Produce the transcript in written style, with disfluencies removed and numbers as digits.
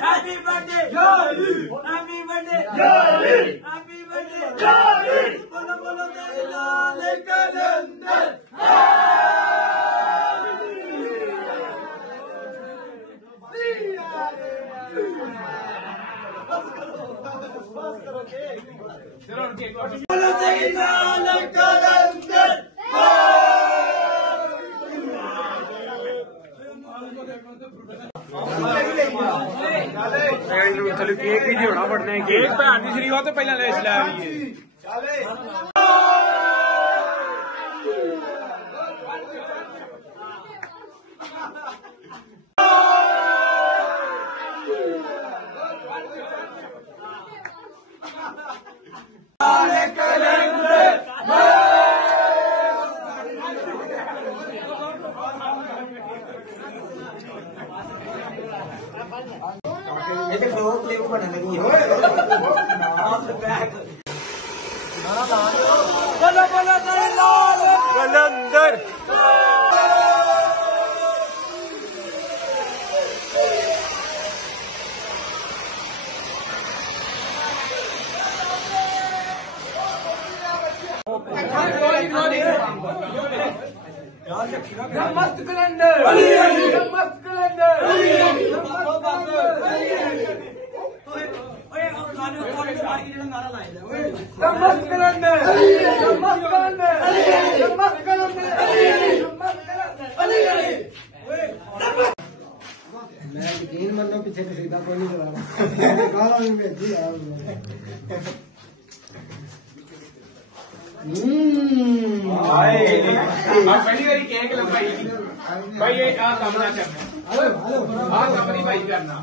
Happy birthday, Jolly! Happy birthday, Jolly! Happy birthday, Jolly! Bolo bolo teri laal calendar. Bolo teri laal calendar. चलो cake ही होना पड़ना है cake भैन की शरीफ तो पहले ले लै Bolo bolo teri laal कलंदर मस्त कैलेंडर मस्त कैलेंडर मस्त कैलेंडर मैं यकीन मनो पीछे किसी का कोई नहीं चला गाला भी भेजी यार पहली बारी केक लंबाई भाई ये काम ना करना हेलो हेलो काम नहीं भाई करना